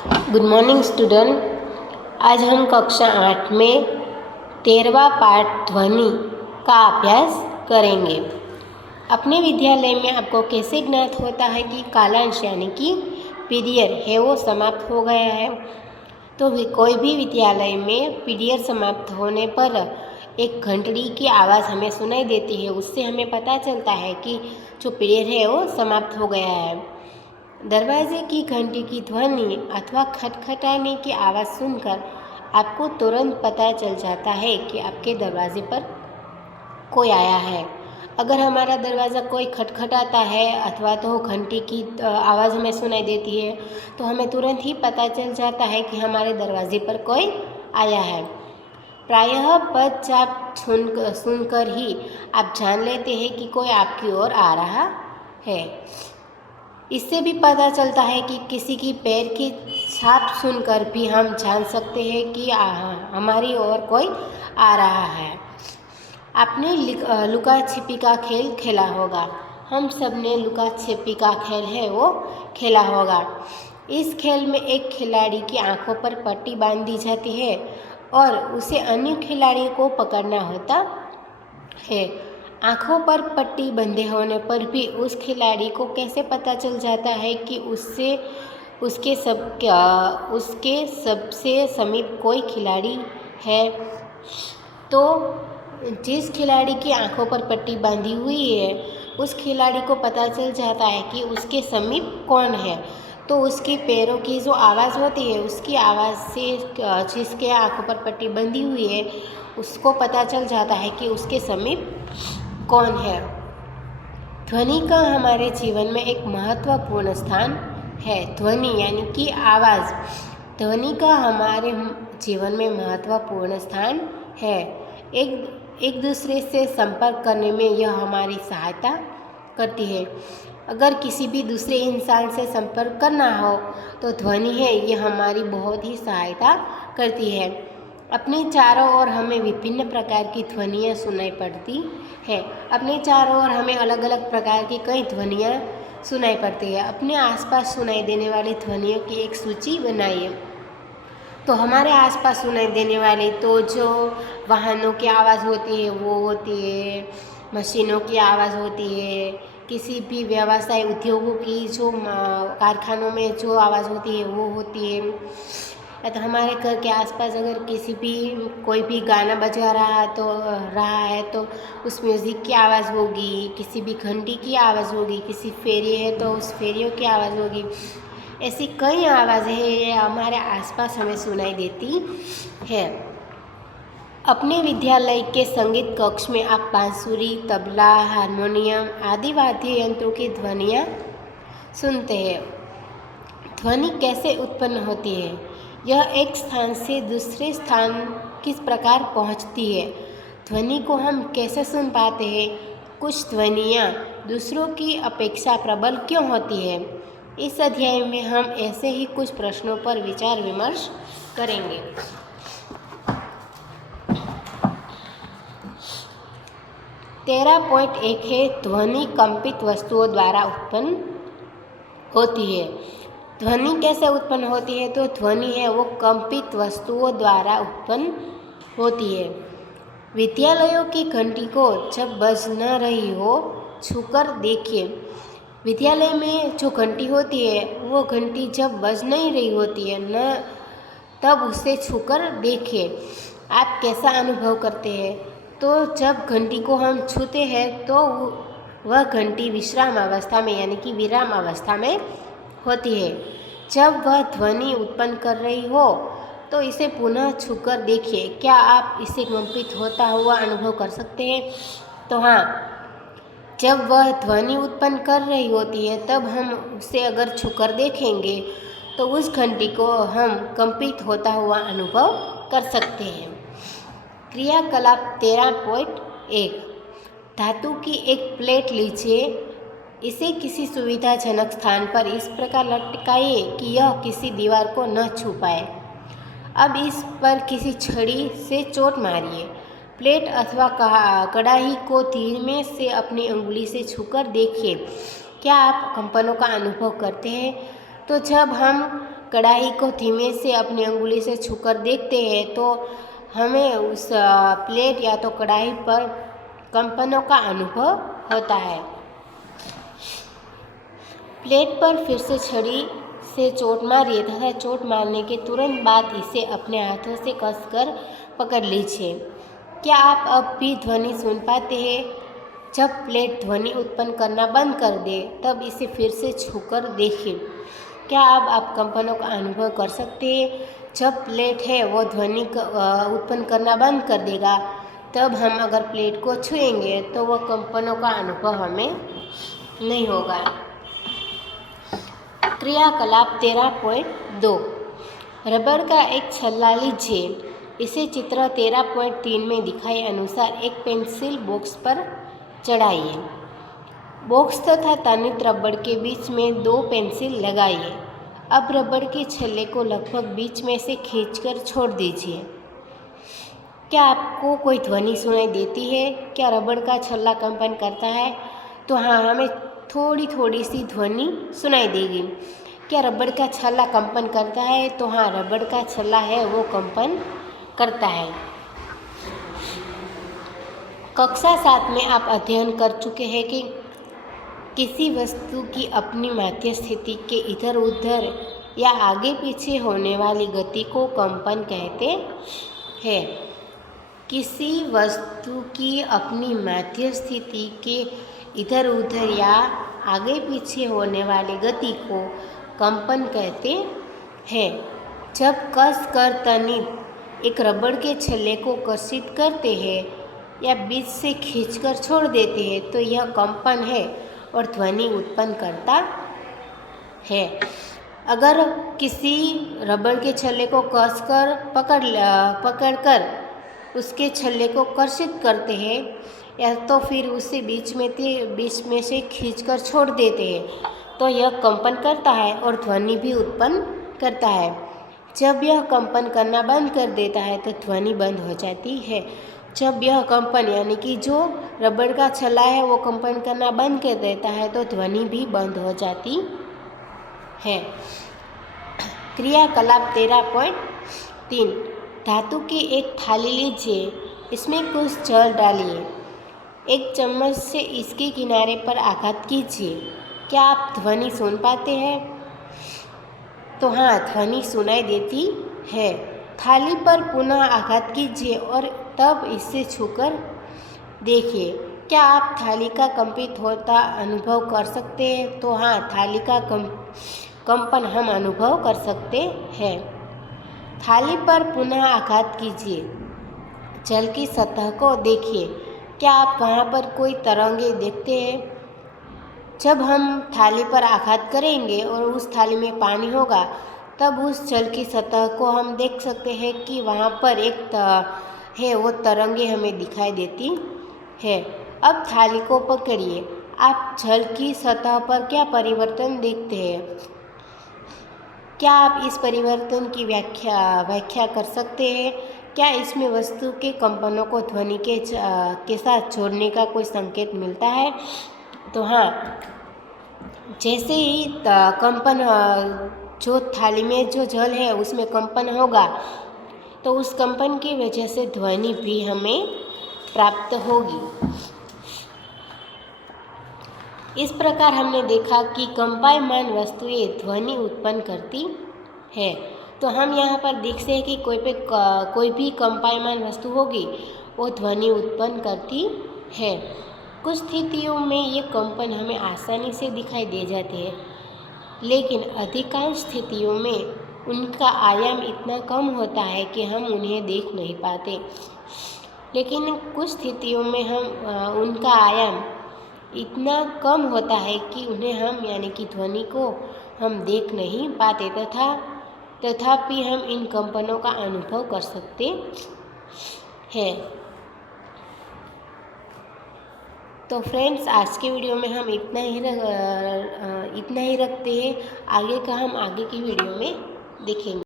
Good morning student. आज हम कक्षा 8 में 13वां पाठ ध्वनि का अभ्यास करेंगे। अपने विद्यालय में आपको कैसे ज्ञात होता है कि कालांश यानी कि पीरियड है वो समाप्त हो गया है। तो कोई भी विद्यालय में पीरियड समाप्त होने पर एक घंटड़ी की आवाज़ हमें सुनाई देती है। उससे हमें पता चलता है कि जो पीरियड है वो समाप्त हो गया है। दरवाजे की घंटी की ध्वनि अथवा खटखटाने की आवाज़ सुनकर आपको तुरंत पता चल जाता है कि आपके दरवाजे पर कोई आया है। अगर हमारा दरवाज़ा कोई खटखटाता है अथवा तो घंटी की आवाज़ हमें सुनाई देती है तो हमें तुरंत ही पता चल जाता है कि हमारे दरवाजे पर कोई आया है। प्रायः पदचाप सुनकर ही आप जान लेते हैं कि कोई आपकी ओर आ रहा है। इससे भी पता चलता है कि किसी की पैर की छाप सुनकर भी हम जान सकते हैं कि हमारी ओर कोई आ रहा है। आपने लुका छिपी का खेल खेला होगा। हम सब ने लुका छिपी का खेल है वो खेला होगा। इस खेल में एक खिलाड़ी की आंखों पर पट्टी बांध दी जाती है और उसे अन्य खिलाड़ियों को पकड़ना होता है। आंखों पर पट्टी बंधे होने पर भी उस खिलाड़ी को कैसे पता चल जाता है कि उसके सबसे समीप कोई खिलाड़ी है? तो जिस खिलाड़ी की आंखों पर पट्टी बांधी हुई है उस खिलाड़ी को पता चल जाता है कि उसके समीप कौन है। तो उसके पैरों की जो आवाज़ होती है उसकी आवाज़ से जिसके आंखों पर पट्टी बंधी हुई है उसको पता चल जाता है कि उसके समीप कौन है। ध्वनि का हमारे जीवन में एक महत्वपूर्ण स्थान है। ध्वनि यानी कि आवाज़, ध्वनि का हमारे जीवन में महत्वपूर्ण स्थान है। एक दूसरे से संपर्क करने में यह हमारी सहायता करती है। अगर किसी भी दूसरे इंसान से संपर्क करना हो तो ध्वनि है ये हमारी बहुत ही सहायता करती है। अपने चारों ओर हमें विभिन्न प्रकार की ध्वनियाँ सुनाई पड़ती है। अपने चारों ओर हमें अलग अलग प्रकार की कई ध्वनियाँ सुनाई पड़ती है। अपने आसपास सुनाई देने वाली ध्वनियों की एक सूची बनाइए। तो हमारे आसपास सुनाई देने वाली तो जो वाहनों की आवाज़ होती है वो होती है, मशीनों की आवाज़ होती है, किसी भी व्यवसाय उद्योगों की जो कारखानों में जो आवाज़ होती है वो होती है। या तो हमारे घर के आसपास अगर कोई भी गाना बजा रहा है तो उस म्यूज़िक की आवाज़ होगी, किसी भी घंटी की आवाज़ होगी, किसी फेरी है तो उस फेरियों की आवाज़ होगी। ऐसी कई आवाज़ें हैं हमारे आसपास हमें सुनाई देती है। अपने विद्यालय के संगीत कक्ष में आप बांसुरी, तबला, हारमोनियम आदि वाद्य यंत्रों की ध्वनियाँ सुनते हैं। ध्वनि कैसे उत्पन्न होती है? यह एक स्थान से दूसरे स्थान किस प्रकार पहुंचती है? ध्वनि को हम कैसे सुन पाते हैं? कुछ ध्वनियाँ दूसरों की अपेक्षा प्रबल क्यों होती है? इस अध्याय में हम ऐसे ही कुछ प्रश्नों पर विचार विमर्श करेंगे। 13.1 है ध्वनि कंपित वस्तुओं द्वारा उत्पन्न होती है। ध्वनि कैसे उत्पन्न होती है? तो ध्वनि है वो कंपित वस्तुओं द्वारा उत्पन्न होती है। विद्यालयों की घंटी को जब बज न रही हो छूकर देखिए। विद्यालय में जो घंटी होती है वो घंटी जब बज नहीं रही होती है न तब उसे छूकर देखिए। आप कैसा अनुभव करते हैं? तो जब घंटी को हम छूते हैं तो वह घंटी विश्राम अवस्था में यानी कि विराम अवस्था में होती है। जब वह ध्वनि उत्पन्न कर रही हो तो इसे पुनः छूकर देखिए। क्या आप इसे कंपित होता हुआ अनुभव कर सकते हैं? तो हाँ, जब वह ध्वनि उत्पन्न कर रही होती है तब हम उसे अगर छूकर देखेंगे तो उस घंटी को हम कंपित होता हुआ अनुभव कर सकते हैं। क्रियाकलाप 13.1 धातु की एक प्लेट लीजिए। इसे किसी सुविधाजनक स्थान पर इस प्रकार लटकाइए कि यह किसी दीवार को न छू पाए। अब इस पर किसी छड़ी से चोट मारिए। प्लेट अथवा कड़ाही को धीमे से अपनी अंगुली से छूकर देखिए। क्या आप कंपनों का अनुभव करते हैं? तो जब हम कढ़ाई को धीमे से अपनी अंगुली से छूकर देखते हैं तो हमें उस प्लेट या तो कढ़ाई पर कंपनों का अनुभव होता है। प्लेट पर फिर से छड़ी से चोट मारिए तथा चोट मारने के तुरंत बाद इसे अपने हाथों से कसकर पकड़ लीजिए। क्या आप अब भी ध्वनि सुन पाते हैं? जब प्लेट ध्वनि उत्पन्न करना बंद कर दे तब इसे फिर से छूकर देखें। क्या अब आप कंपनों का अनुभव कर सकते हैं? जब प्लेट है वो ध्वनि उत्पन्न करना बंद कर देगा, तब हम अगर प्लेट को छुएंगे तो वह कंपनों का अनुभव हमें नहीं होगा। क्रियाकलाप 13.2 रबड़ का एक छल्ला लीजिए। इसे चित्र 13.3 में दिखाए अनुसार एक पेंसिल बॉक्स पर चढ़ाइए। बॉक्स तथा तनित रबड़ के बीच में 2 पेंसिल लगाइए। अब रबड़ के छल्ले को लगभग बीच में से खींचकर छोड़ दीजिए। क्या आपको कोई ध्वनि सुनाई देती है? क्या रबड़ का छल्ला कंपन करता है? तो हाँ, हमें थोड़ी थोड़ी सी ध्वनि सुनाई देगी। क्या रबड़ का छल्ला कंपन करता है? तो हाँ, रबड़ का छल्ला है वो कंपन करता है। कक्षा 7 में आप अध्ययन कर चुके हैं कि किसी वस्तु की अपनी माध्य स्थिति के इधर उधर या आगे पीछे होने वाली गति को कंपन कहते हैं। किसी वस्तु की अपनी माध्य स्थिति के इधर उधर या आगे पीछे होने वाली गति को कंपन कहते हैं। जब कस कर तनित एक रबड़ के छल्ले को कर्षित करते हैं या बीच से खींचकर छोड़ देते हैं तो यह कंपन है और ध्वनि उत्पन्न करता है। अगर किसी रबड़ के छल्ले को कसकर पकड़कर उसके छल्ले को कर्षित करते हैं या तो फिर उसे बीच में से खींचकर छोड़ देते हैं तो यह कंपन करता है और ध्वनि भी उत्पन्न करता है। जब यह कंपन करना बंद कर देता है तो ध्वनि बंद हो जाती है। जब यह कंपन यानी कि जो रबड़ का छल्ला है वो कंपन करना बंद कर देता है तो ध्वनि भी बंद हो जाती है। क्रियाकलाप 13.3 धातु की एक थाली लीजिए। इसमें कुछ जल डालिए। एक चम्मच से इसके किनारे पर आघात कीजिए। क्या आप ध्वनि सुन पाते हैं? तो हाँ, ध्वनि सुनाई देती है। थाली पर पुनः आघात कीजिए और तब इसे छूकर देखिए। क्या आप थाली का कंपित होता अनुभव कर सकते हैं? तो हाँ, थाली का कंपन हम अनुभव कर सकते हैं। थाली पर पुनः आघात कीजिए। जल की सतह को देखिए। क्या आप वहाँ पर कोई तरंगे देखते हैं? जब हम थाली पर आघात करेंगे और उस थाली में पानी होगा तब उस जल की सतह को हम देख सकते हैं कि वहाँ पर एक है वो तरंगे हमें दिखाई देती है। अब थाली को पकड़िए। आप जल की सतह पर क्या परिवर्तन देखते हैं? क्या आप इस परिवर्तन की व्याख्या कर सकते हैं? क्या इसमें वस्तु के कंपनों को ध्वनि के साथ जोड़ने का कोई संकेत मिलता है? तो हाँ, जैसे ही कंपन जो थाली में जो जल है उसमें कंपन होगा तो उस कंपन की वजह से ध्वनि भी हमें प्राप्त होगी। इस प्रकार हमने देखा कि कंपायमान वस्तुएं ध्वनि उत्पन्न करती है। तो हम यहाँ पर देखते हैं कि कोई भी कंपायमान वस्तु होगी वो ध्वनि उत्पन्न करती है। कुछ स्थितियों में ये कंपन हमें आसानी से दिखाई दे जाते हैं, लेकिन अधिकांश स्थितियों में उनका आयाम इतना कम होता है कि हम उन्हें देख नहीं पाते। लेकिन कुछ स्थितियों में हम उनका आयाम इतना कम होता है कि उन्हें हम यानी कि ध्वनि को हम देख नहीं पाते तथापि हम इन कंपनों का अनुभव कर सकते हैं। तो फ्रेंड्स, आज के वीडियो में हम इतना ही रखते हैं। आगे का हम आगे की वीडियो में देखेंगे।